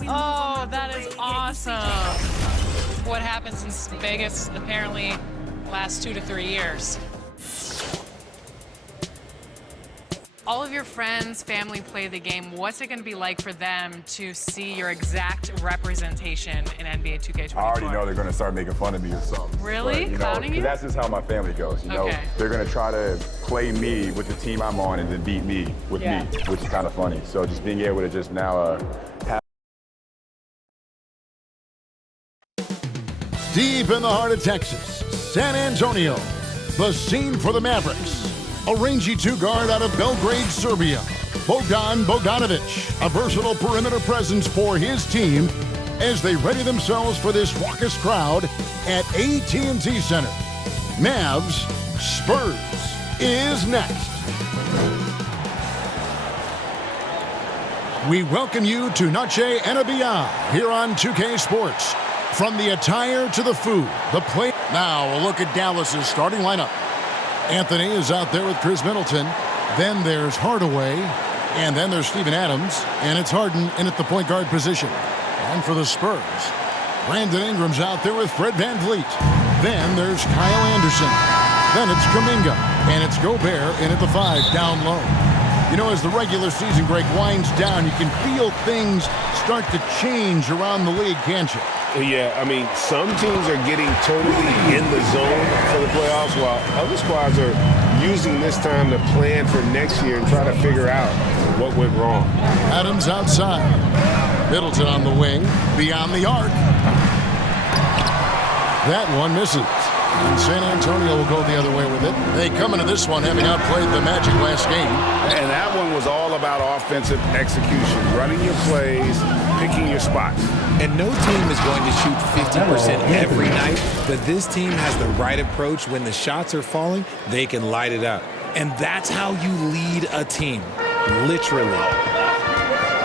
Oh, that is awesome. What happens in Vegas apparently lasts 2 to 3 years. All of your friends, family play the game. What's it going to be like for them to see your exact representation in NBA 2K24? I already know they're going to start making fun of me or something. Really? But, Clowning you? That's just how my family goes. You know, they're going to try to play me with the team I'm on and then beat me with me, which is kind of funny. So just being able to just now have. Deep in the heart of Texas, San Antonio, the scene for the Mavericks. A rangy two-guard out of Belgrade, Serbia, Bogdan Bogdanovic, a versatile perimeter presence for his team as they ready themselves for this raucous crowd at AT&T Center. Mavs Spurs is next. We welcome you to Noche NBA here on 2K Sports. From the attire to the food, the play. Now a look at Dallas's starting lineup. Anthony is out there with Chris Middleton. Then there's Hardaway. And then there's Steven Adams. And it's Harden in at the point guard position. And for the Spurs, Brandon Ingram's out there with Fred VanVleet. Then there's Kyle Anderson. Then it's Kuminga. And it's Gobert in at the 5 down low. You know, as the regular season break winds down, you can feel things start to change around the league, can't you? Yeah, I mean, some teams are getting totally in the zone for the playoffs, while other squads are using this time to plan for next year and try to figure out what went wrong. Adams outside. Middleton on the wing, beyond the arc. That one misses. And San Antonio will go the other way with it. They come into this one having outplayed the Magic last game. And that one was all about offensive execution, running your plays, picking your spots. And no team is going to shoot 50% every night, but this team has the right approach. When the shots are falling, they can light it up. And that's how you lead a team, literally.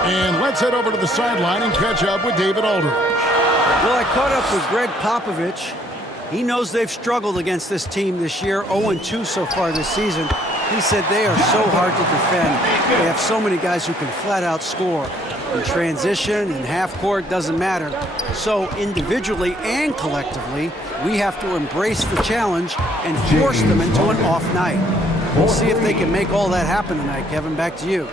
And let's head over to the sideline and catch up with David Aldridge. Well, I caught up with Greg Popovich. He knows they've struggled against this team this year, 0-2 so far this season. He said they are so hard to defend. They have so many guys who can flat out score. In transition, in half court, doesn't matter. So individually and collectively, we have to embrace the challenge and force them into an off night. We'll see if they can make all that happen tonight. Kevin, back to you.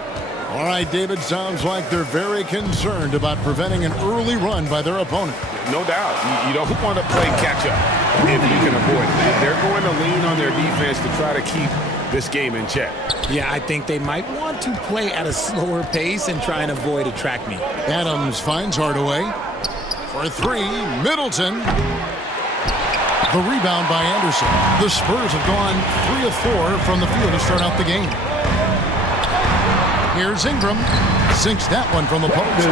All right, David, sounds like they're very concerned about preventing an early run by their opponent. No doubt. You don't want to play catch-up if you can avoid it. They're going to lean on their defense to try to keep this game in check. Yeah, I think they might want to play at a slower pace and try and avoid a track meet. Adams finds Hardaway. For 3, Middleton. The rebound by Anderson. The Spurs have gone 3 of 4 from the field to start out the game. Here's Ingram. Sinks that one from the post. You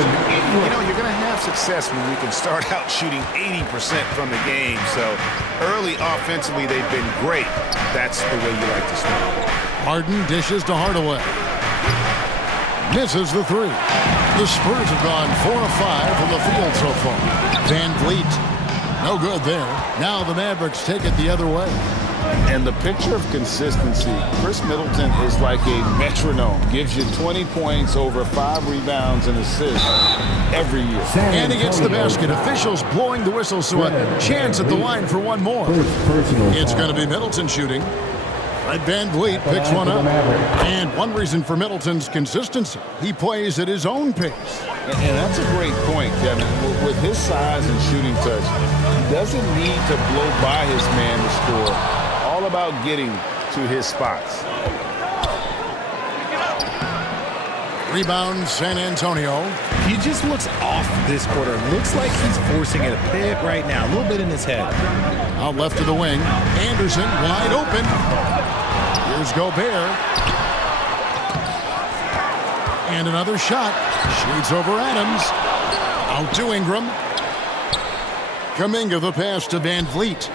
know, you're going to have success when you can start out shooting 80% from the game. So early offensively, they've been great. That's the way you like to start. Harden dishes to Hardaway. Misses the 3. The Spurs have gone 4 of 5 from the field so far. VanVleet, no good there. Now the Mavericks take it the other way. And the picture of consistency, Chris Middleton is like a metronome. Gives you 20 points, over 5 rebounds and assists every year. And he gets the basket. Officials blowing the whistle, so a chance at the line for one more. It's going to be Middleton shooting. Fred VanVleet picks one up. And one reason for Middleton's consistency, he plays at his own pace. And that's a great point, Kevin. With his size and shooting touch, he doesn't need to blow by his man to score. All about getting to his spots. Rebound, San Antonio. He just looks off this quarter. Looks like he's forcing it a bit right now. A little bit in his head. Out left to the wing. Anderson wide open. Here's Gobert. And another shot. Shoots over Adams. Out to Ingram. Kuminga the pass to VanVleet.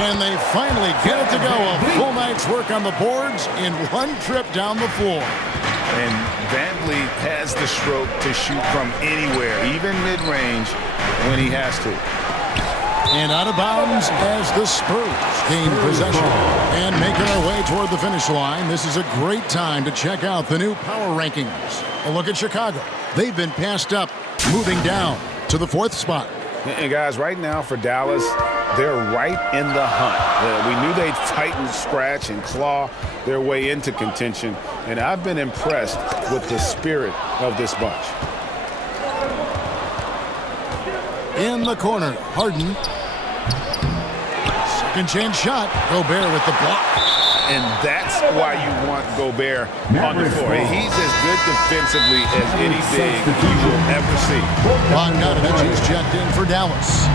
And they finally get it to go. A full night's work on the boards in one trip down the floor. And VanVleet has the stroke to shoot from anywhere, even mid-range, when he has to. And out of bounds as the Spurs gain possession. And making our way toward the finish line, this is a great time to check out the new power rankings. A look at Chicago. They've been passed up, moving down to the 4th spot. And guys, right now for Dallas, they're right in the hunt. We knew they'd fight and scratch and claw their way into contention, and I've been impressed with the spirit of this bunch. In the corner, Harden. Second chance shot. Gobert with the block. And that's why you want Gobert on the floor. He's as good defensively as any big you will ever see. Bogdanovich is checked in for Dallas.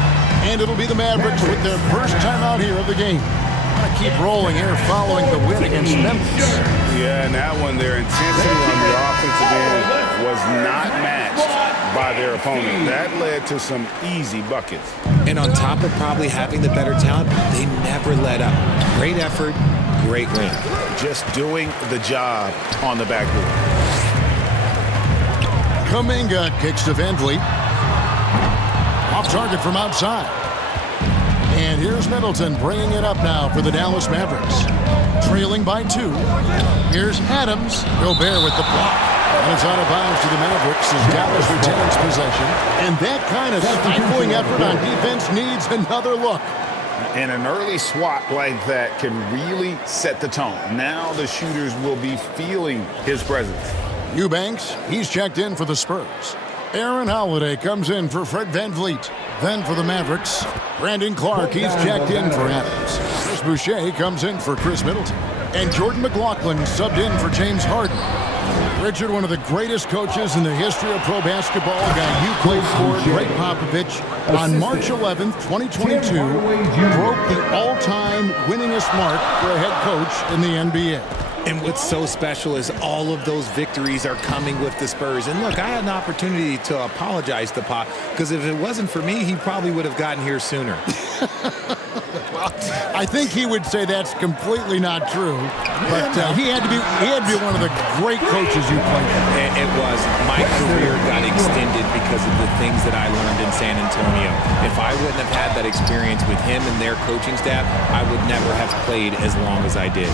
And it'll be the Mavericks with their first time out here of the game. Want to keep rolling here following the win against Memphis. Yeah, and that one, their intensity on the offensive end was not matched by their opponent. That led to some easy buckets. And on top of probably having the better talent, they never let up. Great effort, great win. Just doing the job on the backboard. Kuminga kicks to Van Vliet. Off target from outside. And here's Middleton bringing it up now for the Dallas Mavericks. Trailing by 2. Here's Adams. Gobert with the block. And it's out of bounds to the Mavericks as Dallas retains possession. And that kind of stifling effort on defense needs another look. And an early swat like that can really set the tone. Now the shooters will be feeling his presence. Eubanks, he's checked in for the Spurs. Aaron Holiday comes in for Fred Van Vliet. Then for the Mavericks, Brandon Clark, he's checked in for Adams. Chris Boucher comes in for Chris Middleton. And Jordan McLaughlin subbed in for James Harden. Richard, one of the greatest coaches in the history of pro basketball, a guy you played for, Greg Popovich, on March 11th, 2022, broke the all-time winningest mark for a head coach in the NBA. And what's so special is all of those victories are coming with the Spurs. And look, I had an opportunity to apologize to Pop, because if it wasn't for me, he probably would have gotten here sooner. Well, I think he would say that's completely not true. But he had to be one of the great coaches you played with. It was. My career got extended because of the things that I learned in San Antonio. If I wouldn't have had that experience with him and their coaching staff, I would never have played as long as I did.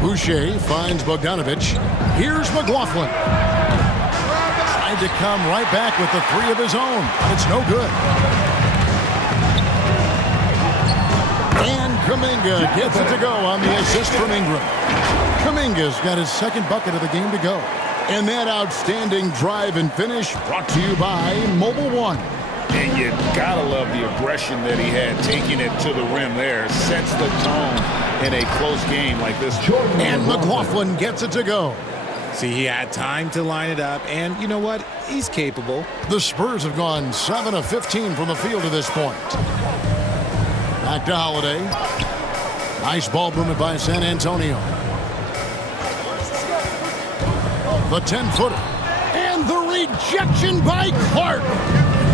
Boucher finds Bogdanovich. Here's McLaughlin. Tried to come right back with the 3 of his own. It's no good. And Kuminga gets it to go on the assist from Ingram. Kuminga's got his second bucket of the game to go. And that outstanding drive and finish brought to you by Mobile One. And you gotta love the aggression that he had, taking it to the rim there. Sets the tone in a close game like this. And McLaughlin gets it to go. See, he had time to line it up, and you know what? He's capable. The Spurs have gone 7 of 15 from the field to this point. Back to Holiday. Nice ball movement by San Antonio. The 10-footer. And the rejection by Clark.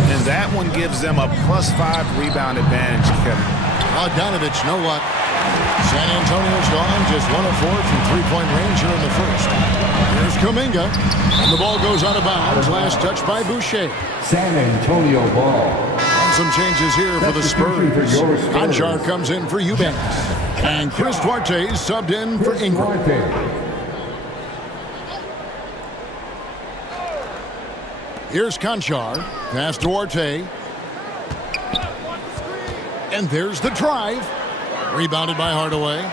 And that one gives them a +5 rebound advantage, Kevin. Bogdanovich, no luck. San Antonio's gone just 1 of 4 from three-point range here in the first. Here's Kuminga. And the ball goes out of bounds. Last touch by Boucher. San Antonio ball. And some changes here for the Spurs. Conchar comes in for Eubanks. And Chris Duarte subbed in for Ingram. Here's Conchar. Pass to Duarte. And there's the drive. Rebounded by Hardaway.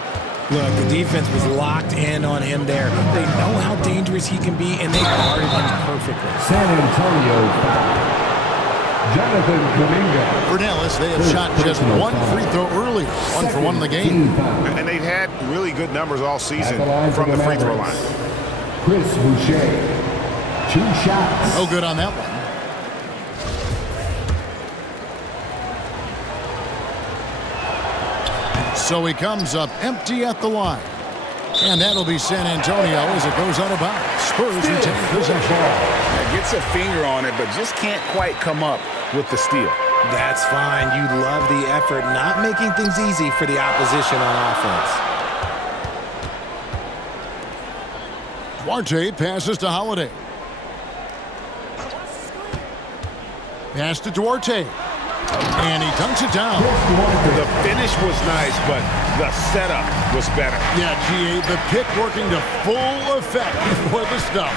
Look, the defense was locked in on him there. They know how dangerous he can be, and they guarded him perfectly. San Antonio foul. Jonathan Kuminga. For Dallas, they have shot just 1 free throw earlier. 1 for 1 in the game. And they've had really good numbers all season from the free throw line. Chris Boucher. 2 shots. No good on that one. So he comes up empty at the line. And that'll be San Antonio as it goes out of bounds. Spurs retain possession. Gets a finger on it, but just can't quite come up with the steal. That's fine. You love the effort, not making things easy for the opposition on offense. Duarte passes to Holiday. Pass to Duarte. And he dunks it down. The finish was nice, but the setup was better. Yeah, GA, the pick working to full effect for the stuff.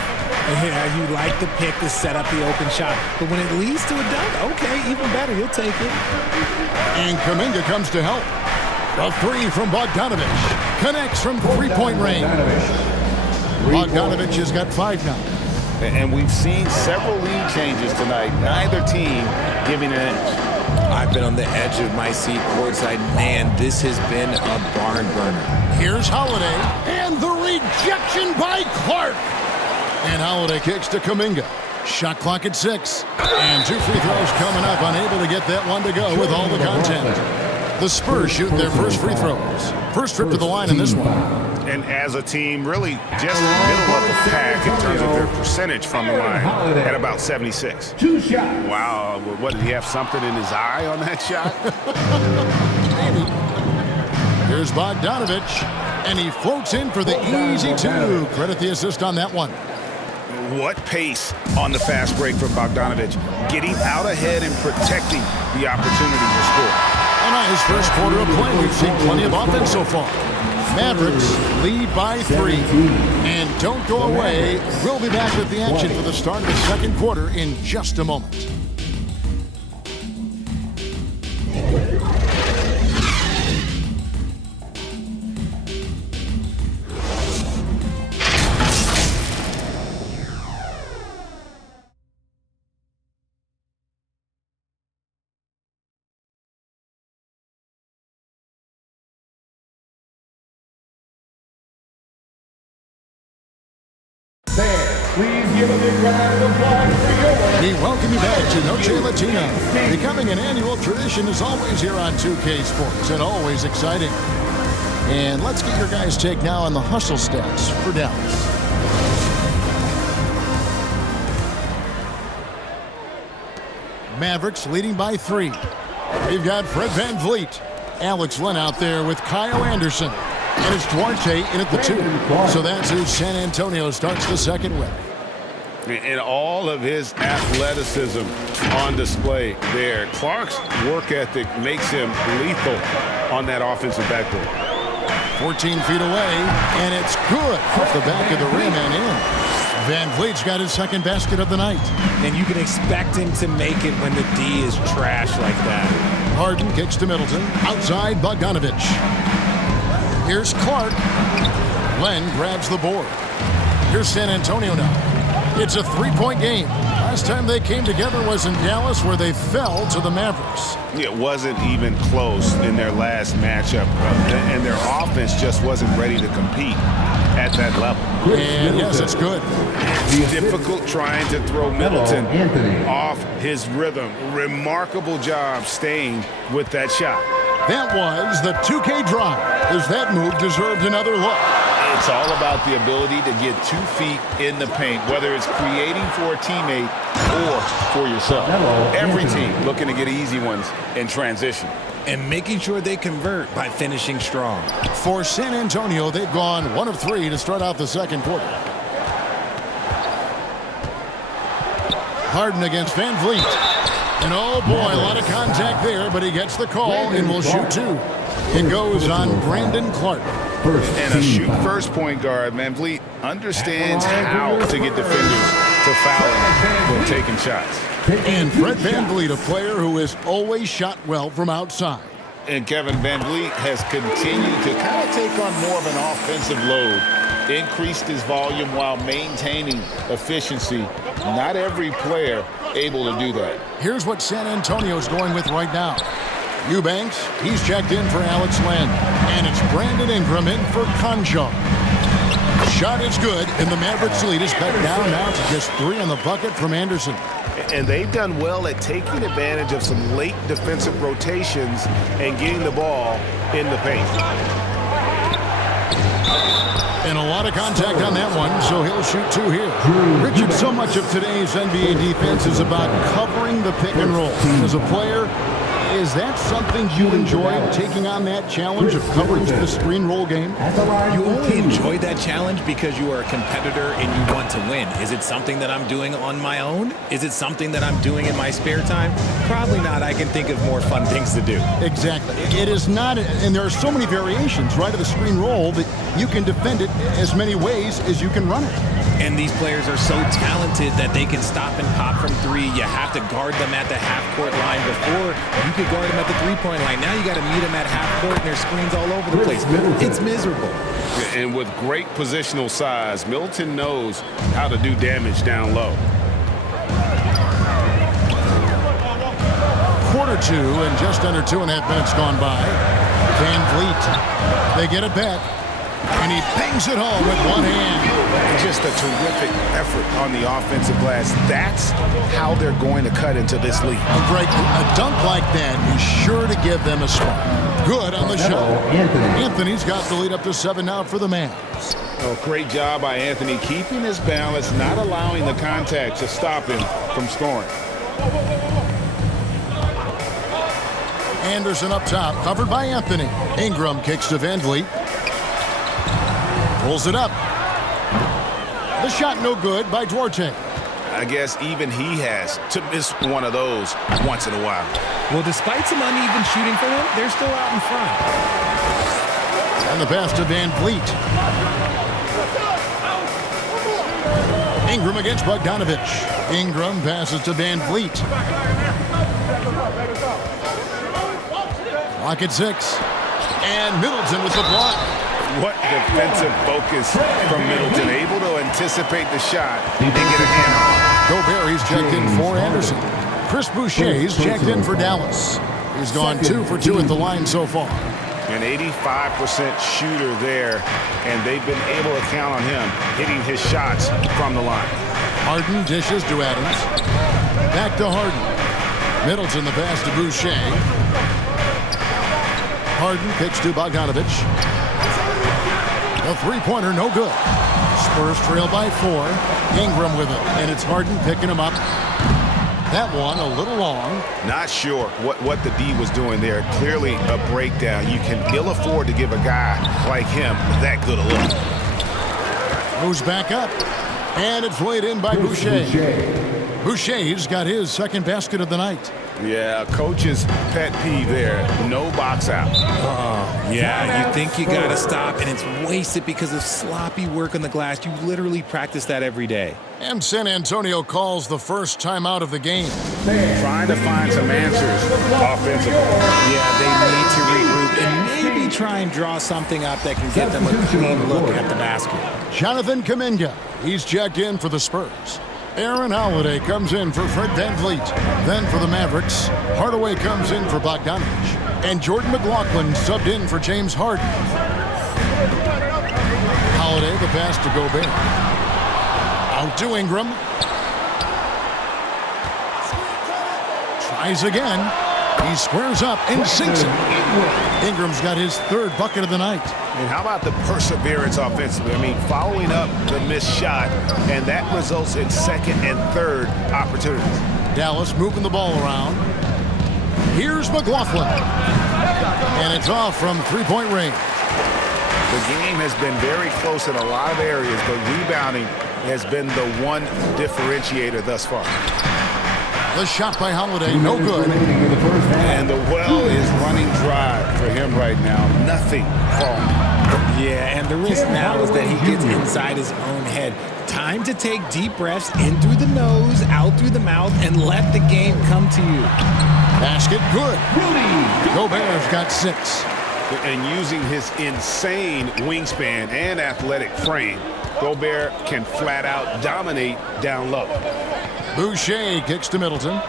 Yeah, you like the pick to set up the open shot. But when it leads to a dunk, okay, even better. You'll take it. And Kuminga comes to help. A three from Bogdanovich. Connects from three-point range. Bogdanovich has got 5 now. And we've seen several lead changes tonight. Neither team giving an inch. I've been on the edge of my seat courtside. Man, this has been a barn burner. Here's Holiday. And the rejection by Clark. And Holiday kicks to Kuminga. Shot clock at 6. And 2 free throws coming up. Unable to get that one to go with all the content. The Spurs shoot their first free throws. First trip to the line in this one. And as a team, really just middle of the pack in terms of their percentage from the line at about 76. 2 shots. Wow, what, did he have something in his eye on that shot? Maybe. Here's Bogdanovich. And he floats in for the easy 2. Credit the assist on that one. What pace on the fast break for Bogdanovich. Getting out ahead and protecting the opportunity to score. A nice first quarter of play. We've seen plenty of offense so far. Mavericks lead by 3. And don't go away. We'll be back with the action for the start of the second quarter in just a moment. Please give a big round of applause for your... We welcome you back to Noche Latina. Becoming an annual tradition is always here on 2K Sports and always exciting. And let's get your guys' take now on the hustle stats for Dallas. Mavericks leading by 3. We've got Fred VanVleet. Alex Len out there with Kyle Anderson. And it's Duarte in at the 2. So that's who San Antonio starts the second with. And all of his athleticism on display there. Clark's work ethic makes him lethal on that offensive backboard. 14 feet away, and it's good off the back of the rim and in. VanVleet's got his second basket of the night. And you can expect him to make it when the D is trash like that. Harden kicks to Middleton. Outside, Bogdanovich. Here's Clark. Len grabs the board. Here's San Antonio now. It's a 3-point game. Last time they came together was in Dallas, where they fell to the Mavericks. It wasn't even close in their last matchup, and their offense just wasn't ready to compete at that level. And yes, it's good. It's difficult trying to throw Middleton off his rhythm. Remarkable job staying with that shot. That was the 2K drive, as that move deserved another look. It's all about the ability to get 2 feet in the paint, whether it's creating for a teammate or for yourself. Every team looking to get easy ones in transition. And making sure they convert by finishing strong. For San Antonio, they've gone 1 of 3 to start out the second quarter. Harden against VanVleet. And oh boy, a lot of contact there, but he gets the call and will shoot 2. It goes on Brandon Clark. And a shoot-first point guard, VanVleet understands how to get defenders to foul him when taking shots. And Fred VanVleet, a player who has always shot well from outside. And Kevin VanVleet has continued to kind of take on more of an offensive load, increased his volume while maintaining efficiency. Not every player able to do that. Here's what San Antonio's going with right now. Eubanks, he's checked in for Alex Len. And it's Brandon Ingram in for Conjo. Shot is good, and the Mavericks lead is cut down now to just 3 on the bucket from Anderson. And they've done well at taking advantage of some late defensive rotations and getting the ball in the paint. And a lot of contact on that one, so he'll shoot 2 here. Richard, so much of today's NBA defense is about covering the pick and roll. As a player, Is that something you enjoy, taking on that challenge of covering the screen roll game? You only enjoy that challenge because you are a competitor and you want to win. Is it something that I'm doing on my own? Is it something that I'm doing in my spare time? Probably not. I can think of more fun things to do. Exactly. It is not, and there are so many variations, right, of the screen roll that you can defend it as many ways as you can run it. And these players are so talented that they can stop and pop from three. You have to guard them at the half-court line. Before, you could guard them at the three-point line. Now you got to meet them at half-court, and there's screens all over the place. It's miserable. And with great positional size, Middleton knows how to do damage down low. Quarter two, and just under 2.5 minutes gone by. Van Vliet, they get it back, and he bangs it home with one hand. Just a terrific effort on the offensive glass. That's how they're going to cut into this league. Greg, a dunk like that is sure to give them a spark. Good on the shot. Anthony's got the lead up to 7 now for the Mavs. Oh, great job by Anthony, keeping his balance, not allowing the contact to stop him from scoring. Anderson up top, covered by Anthony. Ingram kicks to Van Vliet. Pulls it up. The shot no good by Duarte. I guess even he has to miss one of those once in a while. Well, despite some uneven shooting for them, they're still out in front. And the pass to Van Vliet. Ingram against Bogdanovich. Ingram passes to Van Vliet. Clock at 6. And Middleton with the block. What defensive focus from Middleton, able to anticipate the shot and get a hand on it. Gobert, he's checked in for Anderson. Chris Boucher's checked in for Dallas. He's gone 2 for 2 at the line so far. An 85% shooter there, and they've been able to count on him hitting his shots from the line. Harden dishes to Adams. Back to Harden. Middleton the pass to Boucher. Harden kicks to Bogdanovich. A three-pointer, no good. Spurs trail by 4. Ingram with it, and it's Harden picking him up. That one a little long. Not sure what the D was doing there. Clearly a breakdown. You can ill afford to give a guy like him that good a look. Moves back up, and it's laid in by Boucher. Boucher's got his second basket of the night. Yeah, coach's pet peeve there. No box out. Yeah, you think you got to stop, and it's wasted because of sloppy work on the glass. You literally practice that every day. And San Antonio calls the first timeout of the game. Trying to find some answers offensively. Yeah, they need to regroup and maybe try and draw something up that can get them a clean look at the basket. Jonathan Kuminga, he's checked in for the Spurs. Aaron Holiday comes in for Fred VanVleet. Then for the Mavericks, Hardaway comes in for Bogdanovich. And Jordan McLaughlin subbed in for James Harden. Holiday, the pass to Gobert. Out to Ingram. Tries again. He squares up and sinks it. Ingram's got his third bucket of the night. And how about the perseverance offensively? I mean, following up the missed shot, and that results in second and third opportunities. Dallas moving the ball around. Here's McLaughlin. And it's off from three-point range. The game has been very close in a lot of areas, but rebounding has been the one differentiator thus far. The shot by Holiday, no good. And the well is running dry for him right now. Nothing falling. Yeah, and the risk now is that he gets inside his own head. Time to take deep breaths in through the nose, out through the mouth, and let the game come to you. Basket good. Gobert's got 6. And using his insane wingspan and athletic frame, Gobert can flat out dominate down low. Boucher kicks to Middleton.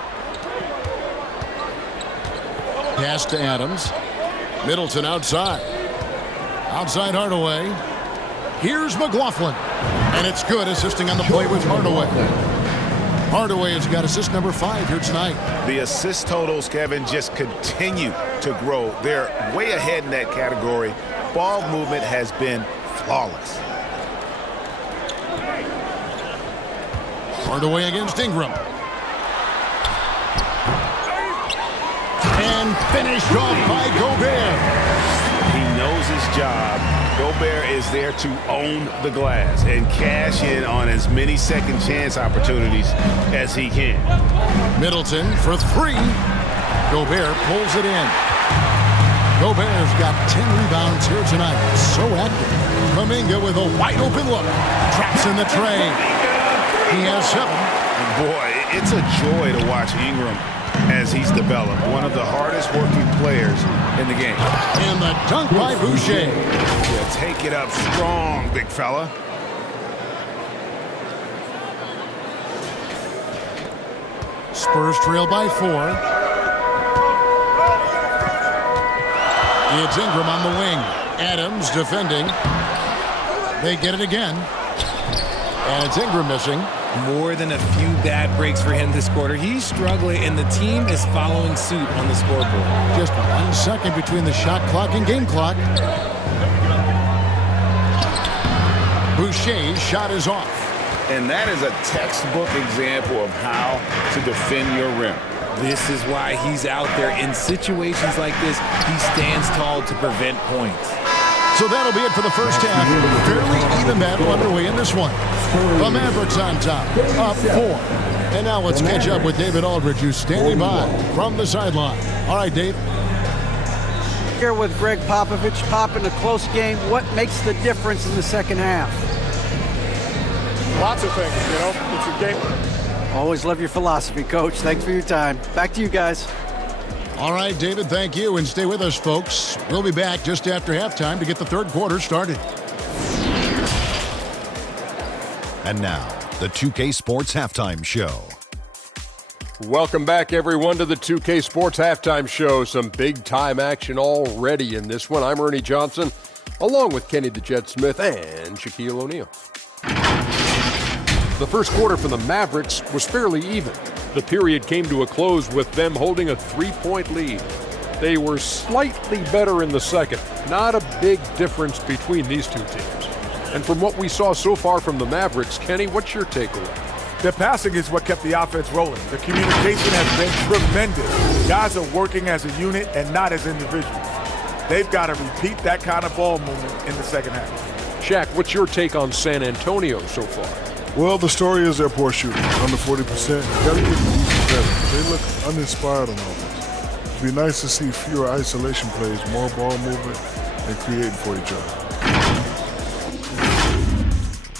Pass to Adams. Middleton outside. Outside Hardaway. Here's McLaughlin. And it's good, assisting on the play with Hardaway. Hardaway has got assist number 5 here tonight. The assist totals, Kevin, just continue to grow. They're way ahead in that category. Ball movement has been flawless. Hardaway against Ingram. And finished off by Gobert. He knows his job. Gobert is there to own the glass and cash in on as many second chance opportunities as he can. Middleton for three. Gobert pulls it in. Gobert's got 10 rebounds here tonight. So active. Kuminga with a wide open look. Traps in the tray. He has 7. Boy, it's a joy to watch Ingram as he's developed. One of the hardest working players in the game. And the dunk by Boucher. Yeah, take it up strong, big fella. Spurs trail by 4. It's Ingram on the wing. Adams defending. They get it again. And it's Ingram missing. More than a few bad breaks for him this quarter. He's struggling, and the team is following suit on the scoreboard. Just 1 second between the shot clock and game clock. Boucher's shot is off. And that is a textbook example of how to defend your rim. This is why he's out there. In situations like this, he stands tall to prevent points. So that'll be it for the first half. Fairly even battle underway in this one. The Mavericks on top, up 4. And now let's catch up with David Aldridge, who's standing by from the sideline. All right, Dave. Here with Greg Popovich. Pop, in a close game, what makes the difference in the second half? Lots of things, you know. It's a game. Always love your philosophy, Coach. Thanks for your time. Back to you guys. All right, David, thank you. And stay with us, folks. We'll be back just after halftime to get the third quarter started. And now, the 2K Sports Halftime Show. Welcome back, everyone, to the 2K Sports Halftime Show. Some big-time action already in this one. I'm Ernie Johnson, along with Kenny the Jet Smith and Shaquille O'Neal. The first quarter for the Mavericks was fairly even. The period came to a close with them holding a 3-point lead. They were slightly better in the second. Not a big difference between these two teams. And from what we saw so far from the Mavericks, Kenny, what's your takeaway? Their passing is what kept the offense rolling. The communication has been tremendous. Guys are working as a unit and not as individuals. They've got to repeat that kind of ball movement in the second half. Shaq, what's your take on San Antonio so far? Well, the story is their poor shooting, under 40%. Got to get the better. They look uninspired on offense. It'd be nice to see fewer isolation plays, more ball movement, and creating for each other.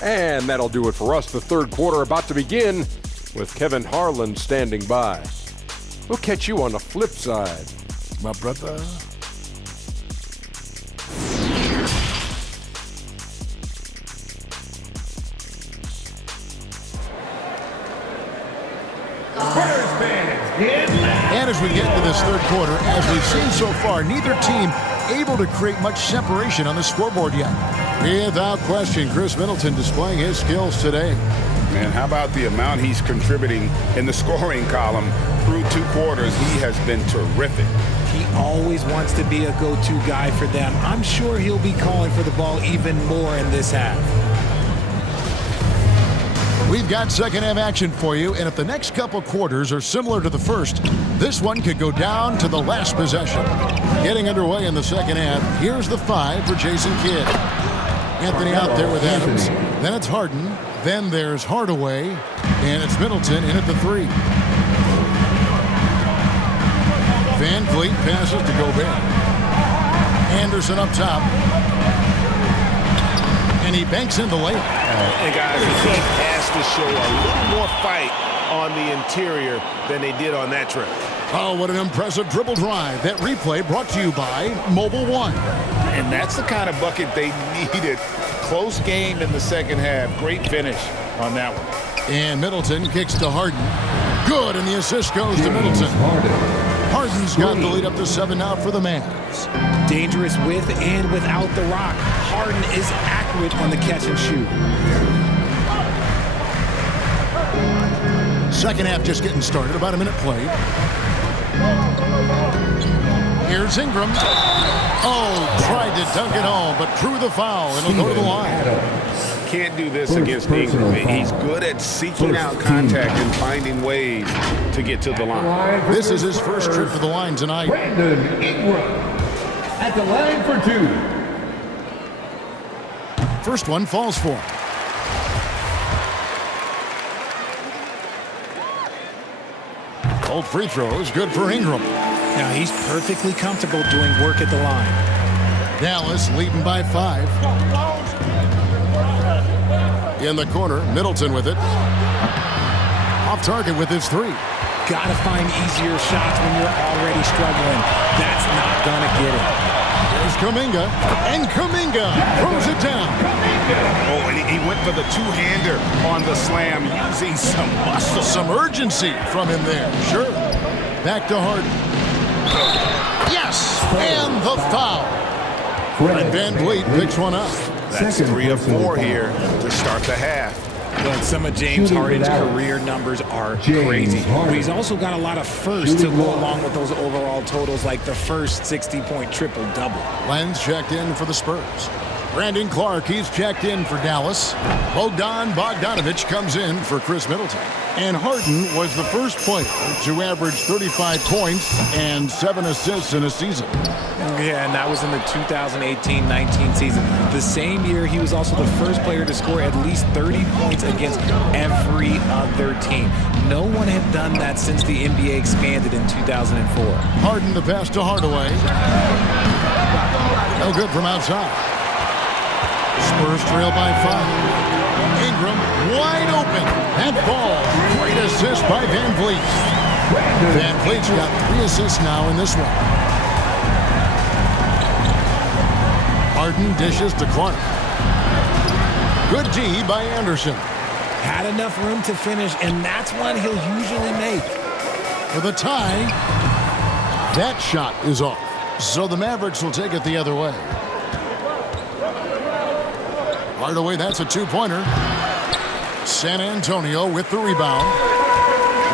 And that'll do it for us. The third quarter about to begin with Kevin Harlan standing by. We'll catch you on the flip side, my brother. And as we get into this third quarter, as we've seen so far, neither team able to create much separation on the scoreboard yet. Without question, Chris Middleton displaying his skills today. Man, how about the amount he's contributing in the scoring column through 2 quarters? He has been terrific. He always wants to be a go-to guy for them. I'm sure he'll be calling for the ball even more in this half. We've got second half action for you, and if the next couple quarters are similar to the first, this one could go down to the last possession. Getting underway in the second half, here's the 5 for Jason Kidd. Anthony out there with Adams. Then it's Harden. Then there's Hardaway. And it's Middleton in at the 3. Van Vliet passes to Gobert. Anderson up top. And he banks in the layup. And guys, the Heat has to show a little more fight on the interior than they did on that trip. Oh, what an impressive dribble drive. That replay brought to you by Mobile One. And that's the kind of bucket they needed. Close game in the second half. Great finish on that one. And Middleton kicks to Harden. Good, and the assist goes to Middleton. Harden's got the lead up to 7 now for the Mavs. Dangerous with and without the rock. Harden is accurate on the catch and shoot. Second half just getting started. About a minute played. Here's Ingram. Oh, tried to dunk it home, but drew the foul. It'll go to the line. can't do this against Ingram. He's good at seeking out contact and finding ways to get to the line. This is his first trip to the line tonight. Brandon Ingram at the line for 2. First one falls for him. Both free throws good for Ingram. Now he's perfectly comfortable doing work at the line. Dallas leading by 5. In the corner, Middleton with it. Off target with his 3. Gotta find easier shots when you're already struggling. That's not gonna get it. Here's Kuminga, and Kuminga throws it down. Oh, and he went for the two-hander on the slam, using some muscle. Some urgency from him there, sure. Back to Harden. Yes, and the foul. And Van Vliet picks one up. That's 3 of 4 here to start the half. Look, some of James Harden's career numbers are crazy. But he's also got a lot of firsts to go along with those overall totals, like the first 60-point triple-double. Lenz checked in for the Spurs. Brandon Clark, he's checked in for Dallas. Bogdanovich comes in for Chris Middleton. And Harden was the first player to average 35 points and 7 assists in a season. Yeah, and that was in the 2018-19 season. The same year, he was also the first player to score at least 30 points against every other team. No one had done that since the NBA expanded in 2004. Harden the pass to Hardaway. No good from outside. Spurs trail by 5. Ingram wide open. That ball. Great assist by Van Vliet. Van Vliet's got 3 assists now in this one. Harden dishes to Clark. Good D by Anderson. Had enough room to finish, and that's one he'll usually make. For the tie, that shot is off. So the Mavericks will take it the other way. Hardaway, that's a 2-pointer. San Antonio with the rebound.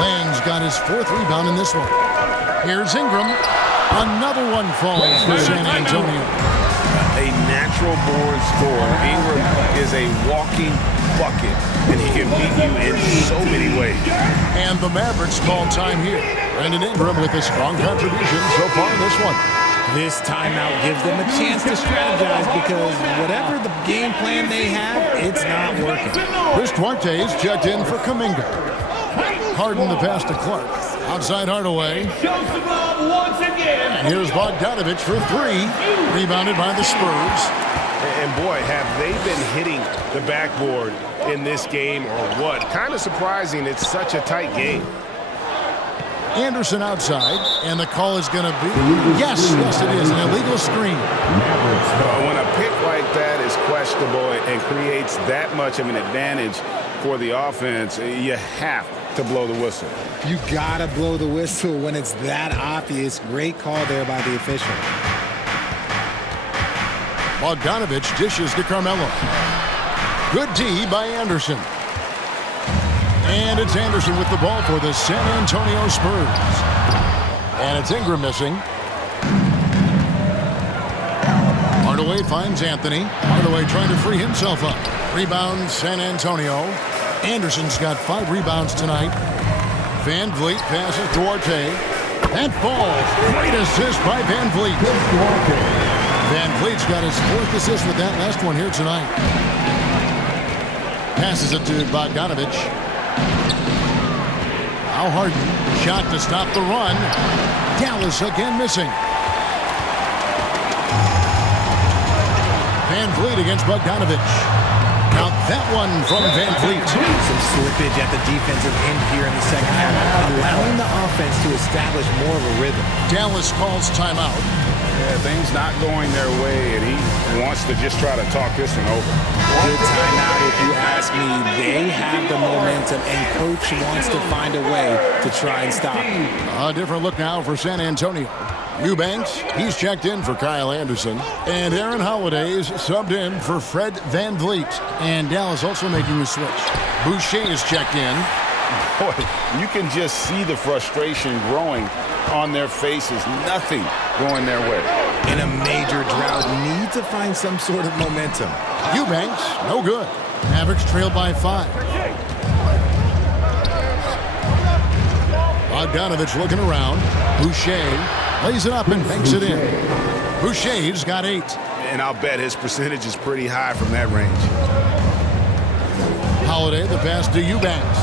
Lang's got his 4th rebound in this one. Here's Ingram. Another one falls for San Antonio. A natural-born scorer. Ingram is a walking bucket, and he can beat you in so many ways. And the Mavericks call time here. Brandon Ingram with a strong contribution so far in this one. This timeout gives them a chance to strategize because whatever the game plan they have, it's not working. Chris Duarte's checked in for Kuminga. Harden the pass to Clark. Outside Hardaway. And here's Bogdanovich for 3. Rebounded by the Spurs. And boy, have they been hitting the backboard in this game or what? Kind of surprising. It's such a tight game. Anderson outside, and the call is going to be, yes, it is, an illegal screen. When a pick like that is questionable and creates that much of an advantage for the offense, you have to blow the whistle. You got to blow the whistle when it's that obvious. Great call there by the official. Bogdanovich dishes to Carmelo. Good D by Anderson. And it's Anderson with the ball for the San Antonio Spurs. And it's Ingram missing. Hardaway finds Anthony. Hardaway trying to free himself up. Rebound San Antonio. Anderson's got 5 rebounds tonight. Van Vliet passes Duarte. That falls. Great assist by Van Vliet. Van Vliet's got his 4th assist with that last one here tonight. Passes it to Bogdanovich. Now Harden, shot to stop the run. Dallas again missing. Van Vliet against Bogdanovich. Now that one from Van Vliet. Some slippage at the defensive end here in the second half, allowing the offense to establish more of a rhythm. Dallas calls timeout. Yeah, things not going their way, and he wants to just try to talk this one over. Good timeout, if you ask me. They have the momentum, and Coach wants to find a way to try and stop it. A different look now for San Antonio. Eubanks, he's checked in for Kyle Anderson. And Aaron Holiday's subbed in for Fred Van Vliet. And Dallas also making the switch. Boucher is checked in. Boy, you can just see the frustration growing on their faces. Nothing going their way. In a major drought, need to find some sort of momentum. Eubanks, no good. Mavericks trail by 5. Bogdanovich looking around. Boucher lays it up and banks it in. Boucher's got 8. And I'll bet his percentage is pretty high from that range. Holiday, the pass to Eubanks.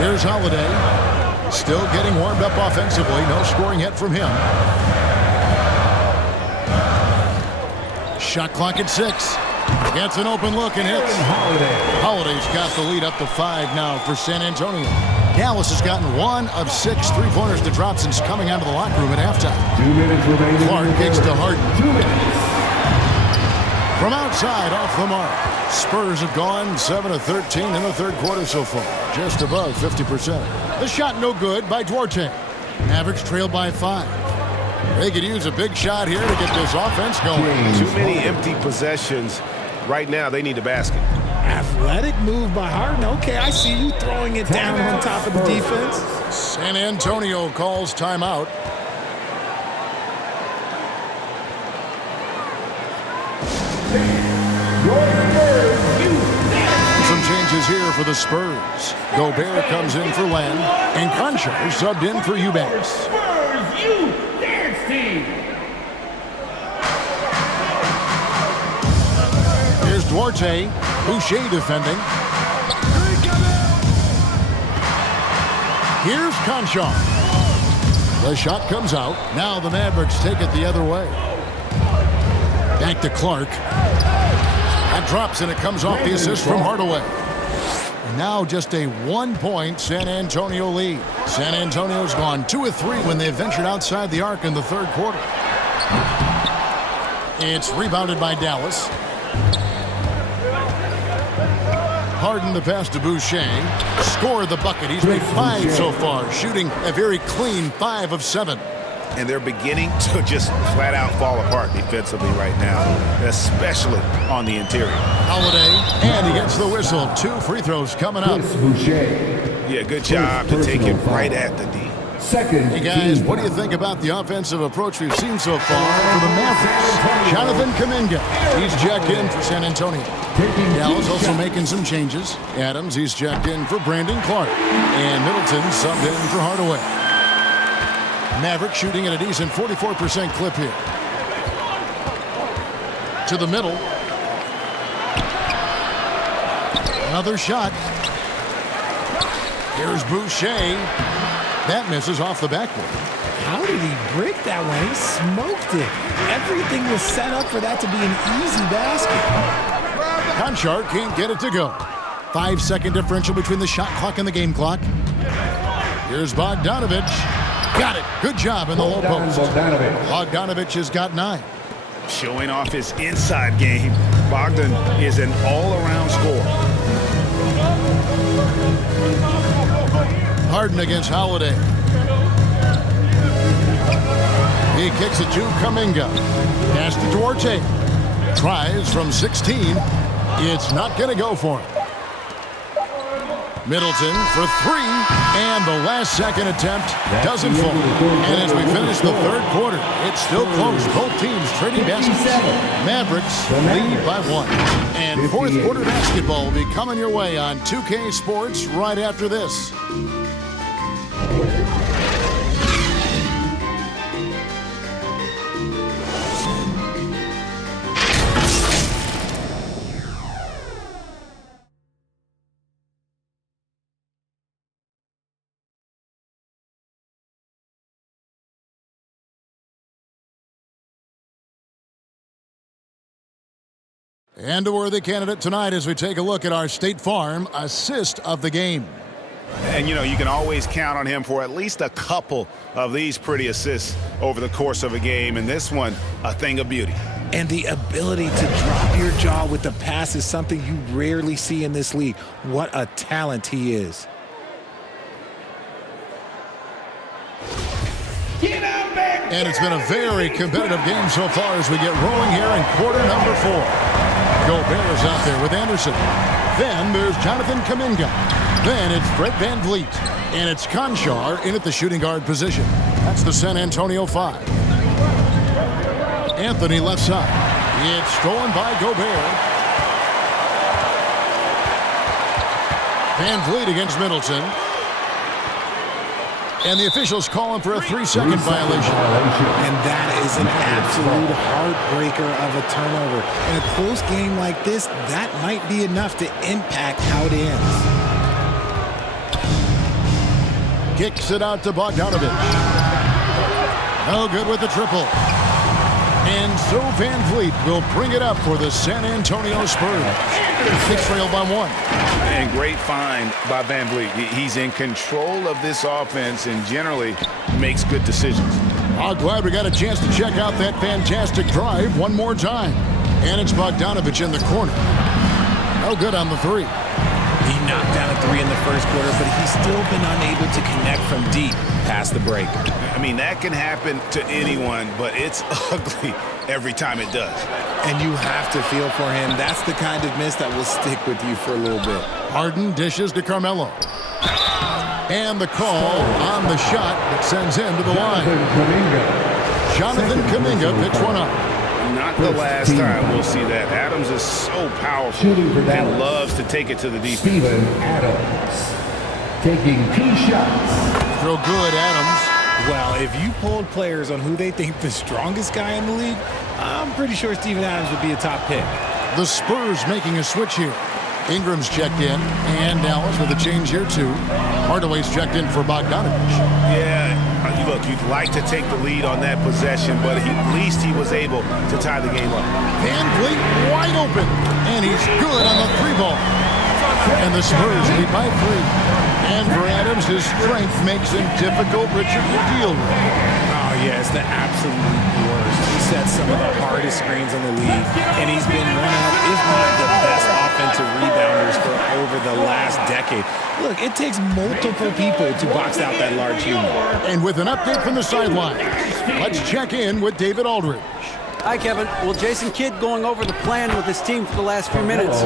Here's Holiday. Still getting warmed up offensively. No scoring yet from him. Shot clock at 6. Gets an open look and hits. Holiday's got the lead up to 5 now for San Antonio. Dallas has gotten 1 of 6 3-pointers to drop since coming out of the locker room at halftime. 2 minutes remaining. Clark kicks to Harden. 2 minutes. From outside, off the mark. Spurs have gone 7 of 13 in the third quarter so far. Just above 50%. The shot no good by Duarte. Mavericks trail by 5. They could use a big shot here to get this offense going. Too many empty possessions. Right now, they need a basket. Athletic move by Harden. Okay, I see you throwing it down on top of the defense. San Antonio calls timeout. Some changes here for the Spurs. Gobert comes in for Len, and Concho subbed in for Eubanks. Spurs U Dance Team. Here's Duarte. Boucher defending. Here's Concho. The shot comes out. Now the Mavericks take it the other way. Back to Clark. That drops and it comes off the assist from Hardaway. And now just a 1-point San Antonio lead. San Antonio's gone 2 of 3 when they ventured outside the arc in the third quarter. It's rebounded by Dallas. Harden the pass to Boucher. Score the bucket. He's made 5 so far, shooting a very clean 5 of 7. And they're beginning to just flat out fall apart defensively right now, especially on the interior. Holiday, and he gets the whistle. 2 free throws coming up. Yeah, good job to take it right at the D. Hey guys, what do you think about the offensive approach we've seen so far for the Mavericks? Jonathan Kuminga, he's checked in for San Antonio. Dallas also making some changes. Adams, he's checked in for Brandon Clark. And Middleton subbed in for Hardaway. Maverick shooting at a decent 44% clip here. To the middle. Another shot. Here's Boucher. That misses off the backboard. How did he break that one? He smoked it. Everything was set up for that to be an easy basket. Conchar can't get it to go. 5-second differential between the shot clock and the game clock. Here's Bogdanovich. Got it. Good job in the low post. Bogdanovich has got 9. Showing off his inside game. Bogdan is an all-around scorer. Harden against Holiday. He kicks it to Kuminga. Pass to Duarte. Tries from 16. It's not going to go for him. Middleton for 3, and the last second attempt doesn't fall. And as we finish the third quarter, it's still close. Both teams trading baskets. Mavericks lead by 1. And fourth quarter basketball will be coming your way on 2K Sports right after this. And a worthy candidate tonight as we take a look at our State Farm assist of the game. And, you know, you can always count on him for at least a couple of these pretty assists over the course of a game. And this one, a thing of beauty. And the ability to drop your jaw with the pass is something you rarely see in this league. What a talent he is. And it's been a very competitive game so far as we get rolling here in quarter number 4. Gobert's out there with Anderson. Then there's Jonathan Kuminga. Then it's Fred VanVleet. And it's Conchar in at the shooting guard position. That's the San Antonio 5. Anthony left side. It's stolen by Gobert. Van Vliet against Middleton. And the officials calling for a 3-second violation. And that is an absolute heartbreaker of a turnover. In a close game like this, that might be enough to impact how it ends. Kicks it out to Bogdanovich. No good with the triple. And so Van Vliet will bring it up for the San Antonio Spurs. They trail by 1. And great find by Van Vliet. He's in control of this offense and generally makes good decisions. I'm glad we got a chance to check out that fantastic drive one more time. And it's Bogdanovich in the corner. No good on the 3. He knocked down a 3 in the first quarter, but he's still been unable to connect from deep past the break. I mean, that can happen to anyone, but it's ugly every time it does. And you have to feel for him. That's the kind of miss that will stick with you for a little bit. Harden dishes to Carmelo. And the call on the shot that sends him to the line. Jonathan Kuminga picks one up. Not the last time we'll see that. Adams is so powerful and loves to take it to the defense. Steven Adams taking 2 shots. Throw good, Adams. Well, if you polled players on who they think the strongest guy in the league, I'm pretty sure Steven Adams would be a top pick. The Spurs making a switch here. Ingram's checked in, and Dallas with a change here too. Hardaway's checked in for Bogdanovich. Yeah, look, you'd like to take the lead on that possession, but at least he was able to tie the game up. Van Vliet wide open, and he's good on the 3-ball. And the Spurs lead by 3. And for Adams, his strength makes him difficult, Richard, to deal with. Oh, yeah, it's the absolute worst. He sets some of the hardest screens in the league, and he's been one of, if not the best offensive rebounders for over the last decade. Look, it takes multiple people to box out that large human. And with an update from the sideline, let's check in with David Aldridge. Hi, Kevin. Well, Jason Kidd going over the plan with his team for the last few minutes.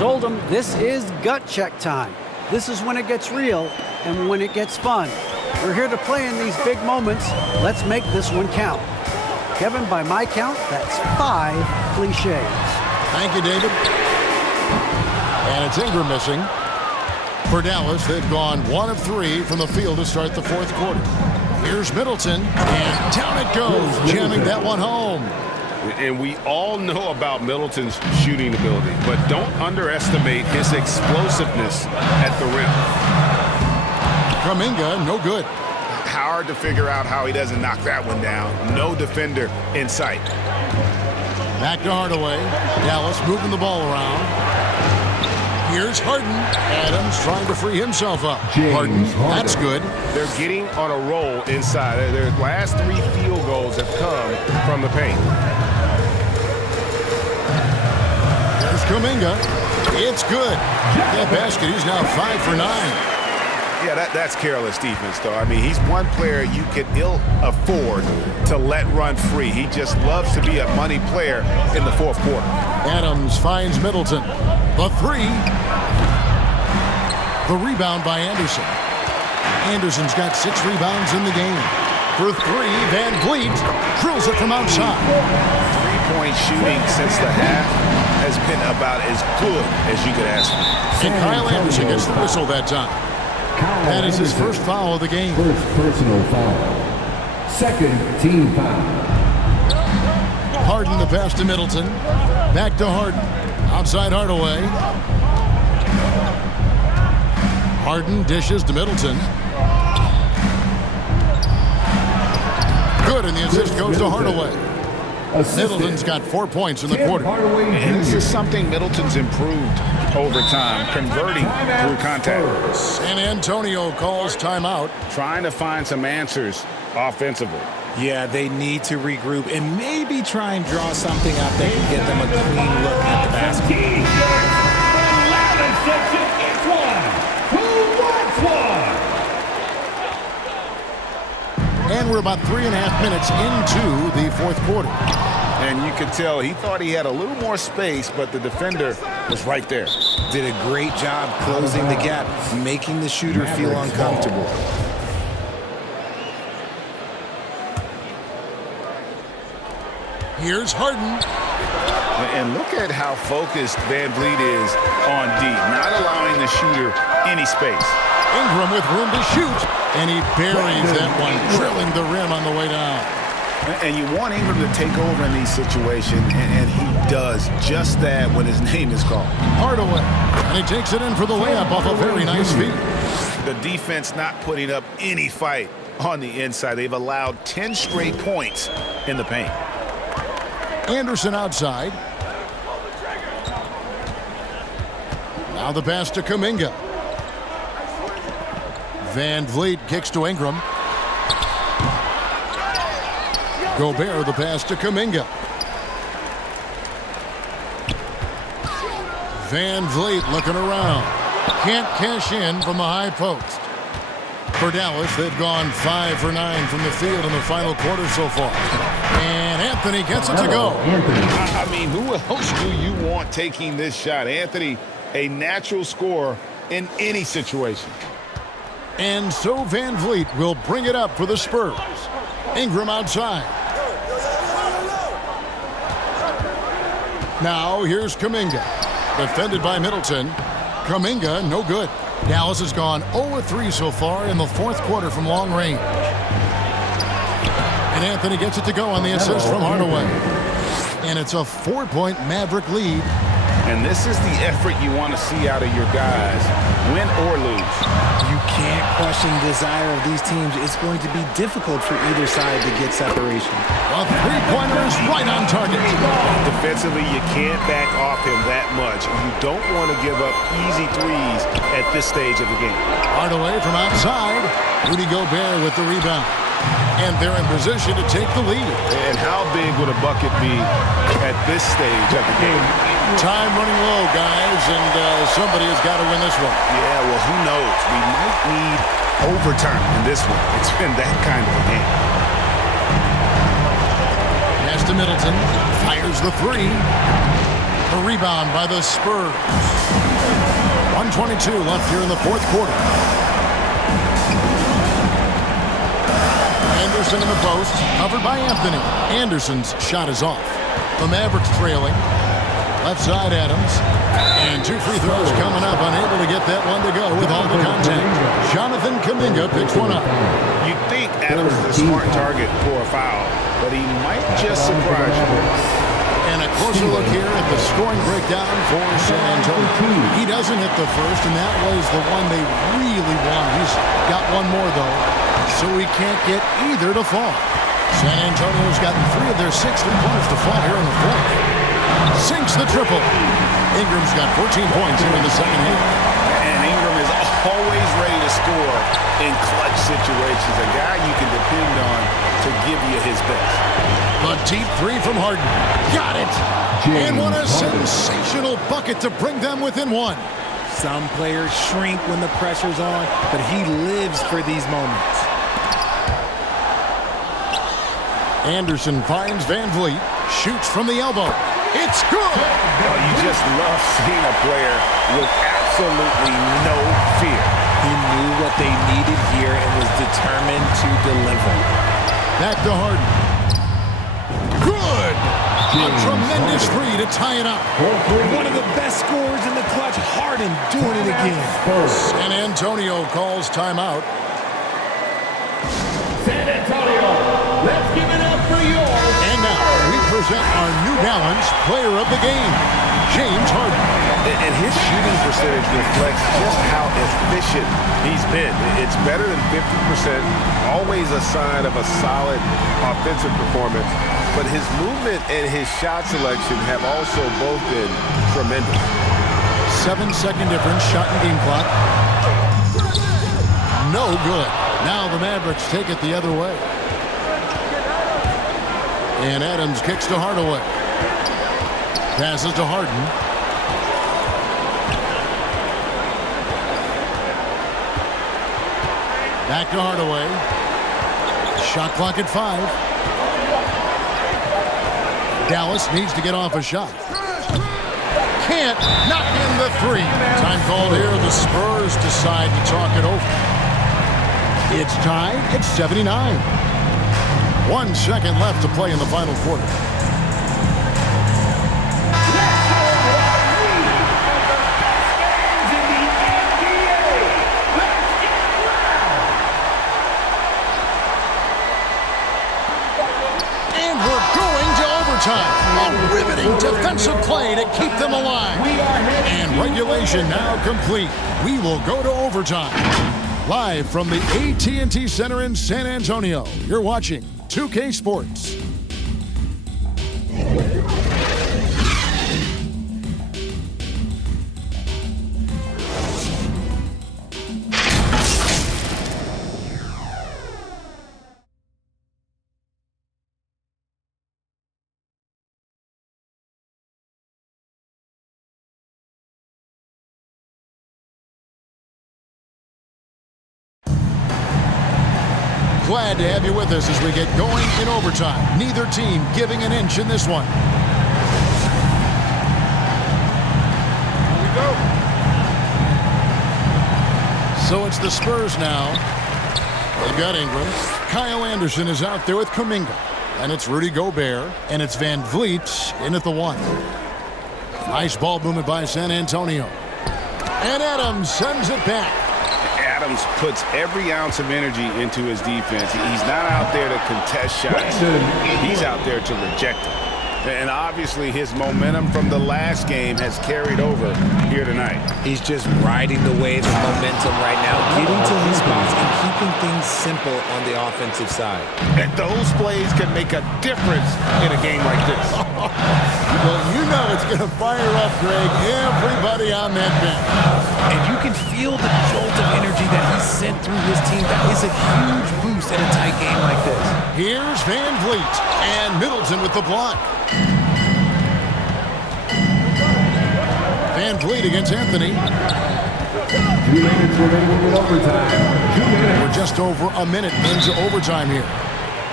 Told him this is gut check time. This is when it gets real and when it gets fun. We're here to play in these big moments. Let's make this one count. Kevin, by my count, that's 5 cliches. Thank you, David. And it's Ingram missing. For Dallas, they've gone 1 of 3 from the field to start the 4th quarter. Here's Middleton, and down it goes, jamming that one home. And we all know about Middleton's shooting ability, but don't underestimate his explosiveness at the rim. Kuminga, no good. Hard to figure out how he doesn't knock that one down. No defender in sight. Back to Hardaway. Dallas moving the ball around. Here's Harden. Adams trying to free himself up. Harden, that's good. They're getting on a roll inside. Their last 3 field goals have come from the paint. There's Kuminga. It's good. That basket, he's now 5 for 9. Yeah, that's careless defense, though. I mean, he's one player you could ill afford to let run free. He just loves to be a money player in the 4th quarter. Adams finds Middleton. The 3. The rebound by Anderson. Anderson's got 6 rebounds in the game. For 3, Van Vliet drills it from outside. 3-point shooting since the half has been about as good as you could ask for. And Kyle Anderson gets the whistle that time. That is his first foul of the game. First personal foul. 2nd team foul. Harden the pass to Middleton. Back to Harden. Outside Hardaway. Harden dishes to Middleton. Good, and the assist goes to Hardaway. Middleton's got 4 points in the quarter. And this is something Middleton's improved over time, converting through contact. San Antonio calls timeout. Trying to find some answers offensively. Yeah, they need to regroup and maybe try and draw something up that can get them a clean look at the basket. And we're about 3.5 minutes into the 4th quarter. And you could tell he thought he had a little more space, but the defender was right there. Did a great job closing the gap, making the shooter feel uncomfortable. Here's Harden. And look at how focused Van Vliet is on D, not allowing the shooter any space. Ingram with room to shoot, and he buries that one, drilling the rim on the way down. And you want Ingram to take over in these situations, and he does just that when his name is called. Hardaway, and he takes it in for the layup off a very nice feed. The defense not putting up any fight on the inside. They've allowed 10 straight points in the paint. Anderson outside. Now the pass to Kuminga. Van Vliet kicks to Ingram. Gobert the pass to Kuminga. Van Vliet looking around. Can't cash in from the high post. For Dallas, they've gone 5 for 9 from the field in the final quarter so far. And Anthony gets it to go. I mean, who else do you want taking this shot? Anthony, a natural scorer in any situation. And so Van Vliet will bring it up for the Spurs. Ingram outside. Now here's Kuminga. Defended by Middleton. Kuminga, no good. Dallas has gone 0-3 so far in the fourth quarter from long range. And Anthony gets it to go on the assist from Hardaway. And it's a 4-point Maverick lead. And this is the effort you want to see out of your guys, win or lose. You can't question the desire of these teams. It's going to be difficult for either side to get separation. A three-pointer is right on target. Defensively, you can't back off him that much. You don't want to give up easy threes at this stage of the game. Hardaway from outside. Rudy Gobert with the rebound. And they're in position to take the lead. And how big would a bucket be at this stage of the game? Time running low, guys, and somebody has got to win this one. Yeah, well, who knows? We might need overtime in this one. It's been that kind of a game. Pass to Middleton. Fires the three. A rebound by the Spurs. 1:22 left here in the fourth quarter. Anderson in the post, covered by Anthony. Anderson's shot is off. The Mavericks trailing. Left side Adams. And 2 free throws coming up. Unable to get that one to go with all the contact. Jonathan Kuminga picks one up. You'd think Adams is a smart target for a foul, but he might just surprise you. And a closer look here at the scoring breakdown for San Antonio. He doesn't hit the first, and that was the one they really won. He's got one more, though, so he can't get either to fall. San Antonio's gotten 3 of their 6 3-pointers to fall here in the fourth. Sinks the triple. Ingram's got 14 points here in the second half. And Ingram is always ready to score in clutch situations. A guy you can depend on to give you his best. A deep 3 from Harden. Got it! And what a sensational bucket to bring them within 1. Some players shrink when the pressure's on, but he lives for these moments. Anderson finds Van Vliet. Shoots from the elbow. It's good! Oh, you just love seeing a player with absolutely no fear. He knew what they needed here and was determined to deliver. Back to Harden. Good! A tremendous 3 to tie it up. One of the best scorers in the clutch. Harden doing it again. San Antonio calls timeout. San Antonio, let's give it up for yours. And now we present our New Balance player of the game, James Harden. And his shooting percentage reflects just how efficient he's been. It's better than 50%, always a sign of a solid offensive performance. But his movement and his shot selection have also both been tremendous. 7-second difference, shot and game clock. No good. Now the Mavericks take it the other way. And Adams kicks to Hardaway. Passes to Harden. Back to Hardaway. Shot clock at 5. Dallas needs to get off a shot. Can't knock in the 3. Time called here. The Spurs decide to talk it over. It's tied at 79. 1 second left to play in the final quarter. overtime. A riveting defensive play to keep them alive. And regulation now complete. We will go to overtime. Live from the AT&T Center in San Antonio, you're watching 2K Sports. Glad to have you with us as we get going in overtime. Neither team giving an inch in this one. Here we go. So it's the Spurs now. They've got Ingram. Kyle Anderson is out there with Kuminga. And it's Rudy Gobert. And it's Van Vliet in at the 1. Nice ball movement by San Antonio. And Adams sends it back. Adams puts every ounce of energy into his defense. He's not out there to contest shots. He's out there to reject them. And obviously his momentum from the last game has carried over here tonight. He's just riding the wave of momentum right now, getting to his spots and keeping things simple on the offensive side. And those plays can make a difference in a game like this. Well, you know it's going to fire up, Greg, everybody on that bench. And you can feel the jolt of energy that he sent through his team. That is a huge boost in a tight game like this. Here's Van Vliet and Middleton with the block. Van Vliet against Anthony. 2 minutes remaining in overtime. 2 minutes. We're just over a minute into overtime here.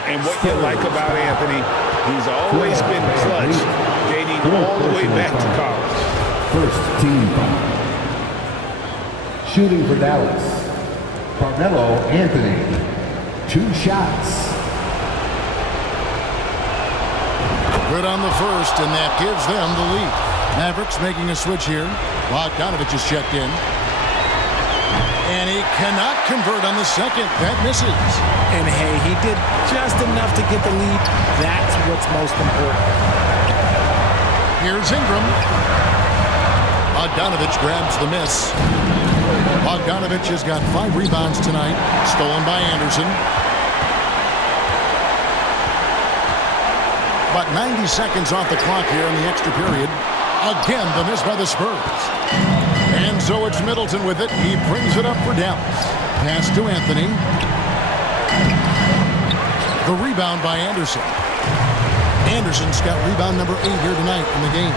And what you like about Anthony, he's always been clutch, dating all the way back to college. First team foul. Shooting for Dallas, Carmelo Anthony. 2 shots. Good on the first, and that gives them the lead. Mavericks making a switch here. Bogdanovich is checked in. And he cannot convert on the second. That misses. And hey, he did just enough to get the lead. That's what's most important. Here's Ingram. Bogdanovich grabs the miss. Bogdanovich has got 5 rebounds tonight. Stolen by Anderson. About 90 seconds off the clock here in the extra period. Again, the miss by the Spurs. And so it's Middleton with it. He brings it up for Dallas. Pass to Anthony. The rebound by Anderson. Anderson's got rebound number 8 here tonight in the game.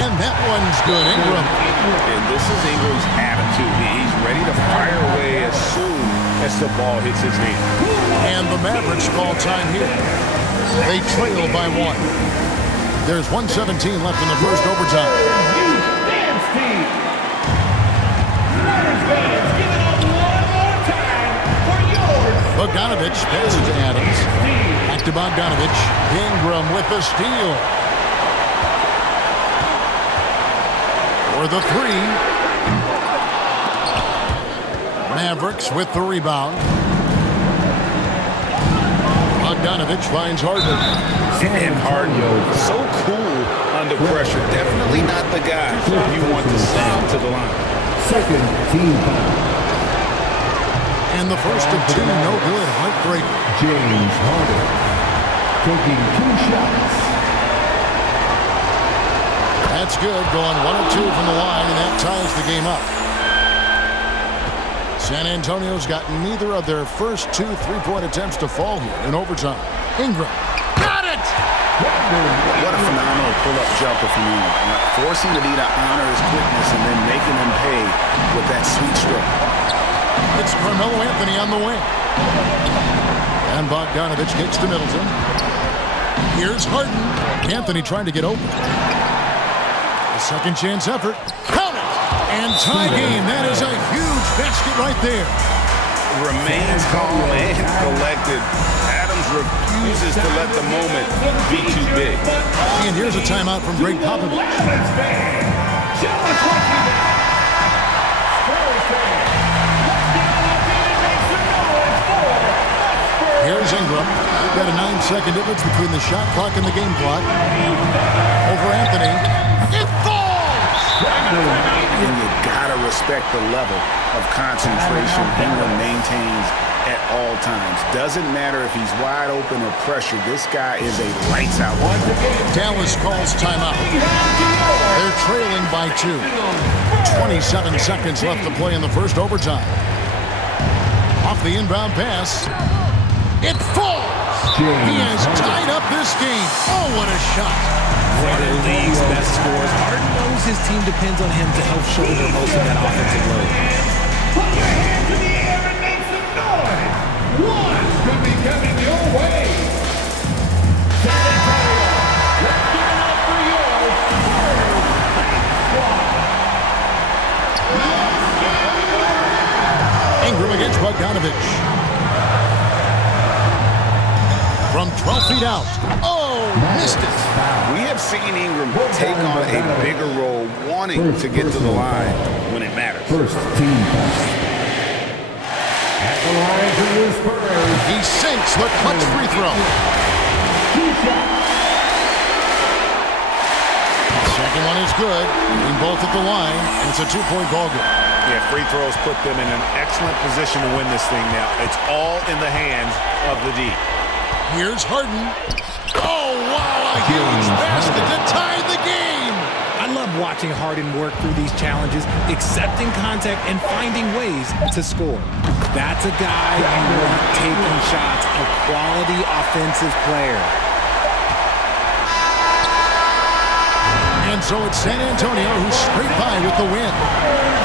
And that one's good. Ingram. And this is Ingram's attitude. He's ready to fire away as soon as the ball hits his hand. And the Mavericks call time here. They trail by 1. There's 1:17 left in the first overtime. Bogdanovich passes to Adams. Back to Bogdanovich. Ingram with the steal. For the 3. Mavericks with the rebound. Bogdanovich finds Harden. And Harden, so cool under pressure. Definitely not the guy you want to send to the line. Second team foul. And the first of 2, no good. Heartbreaker. James Harden taking 2 shots. That's good. Going 1 of 2 from the line, and that ties the game up. San Antonio's got neither of their first 2 3-point attempts to fall here in overtime. Ingram. Got it! What a phenomenal pull-up jumper from Ingram. Forcing the D to honor his quickness and then making him pay with that sweet stroke. It's Carmelo Anthony on the wing. And Bogdanovich gets to Middleton. Here's Harden. Anthony trying to get open. A second chance effort. Count it! And tie game. That is a huge basket right there. Remains calm and collected. Adams refuses to let the moment be too big. And here's a timeout from Greg Popovich. Here's Ingram. We've got a 9-second difference between the shot clock and the game clock. Over Anthony. It falls! And you gotta respect the level of concentration Ingram maintains at all times. Doesn't matter if he's wide open or pressured. This guy is a lights out. Dallas calls timeout. They're trailing by 2. 27 seconds left to play in the first overtime. Off the inbound pass. It falls! He has tied up this game. Oh, what a shot. One of the league's best scorers. Harden knows his team depends on him to help shoulder most of that offensive load. Put your hands in the air and make some noise. One could be coming your way. San Antonio, let's give it up for your Ingram against Bogdanovich. From 12 feet out. Oh, missed it. We have seen Ingram take on a bigger role, wanting to get to the line when it matters. First team pass. At the line for the Spurs. He sinks the clutch free throw. Second one is good. Being both at the line, and it's a 2-point ball game. Yeah, free throws put them in an excellent position to win this thing now. It's all in the hands of the D. Here's Harden. Oh, wow, a huge basket to tie the game. I love watching Harden work through these challenges, accepting contact and finding ways to score. That's a guy you want taking shots, a quality offensive player. And so it's San Antonio who scraped by with the win.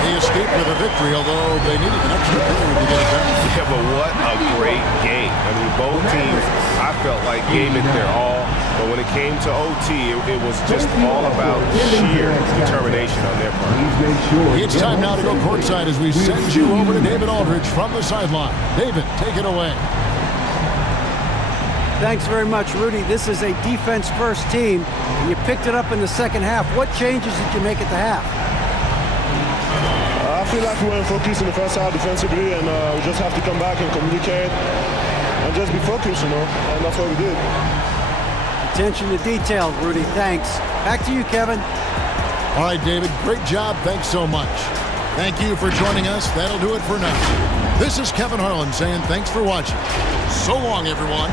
They escaped with a victory, although they needed an extra period to get it done. Yeah, but what a great game. I mean, both teams, I felt like gave it their all. But when it came to OT, it was just all about sheer determination on their part. It's time now to go courtside as we send you over to David Aldridge from the sideline. David, take it away. Thanks very much, Rudy. This is a defense-first team. You picked it up in the second half. What changes did you make at the half? I feel like we were focused in the first half defensively, and we just have to come back and communicate and just be focused, and that's what we did. Attention to detail, Rudy. Thanks. Back to you, Kevin. All right, David, great job. Thanks so much. Thank you for joining us. That'll do it for now. This is Kevin Harlan saying thanks for watching. So long, everyone.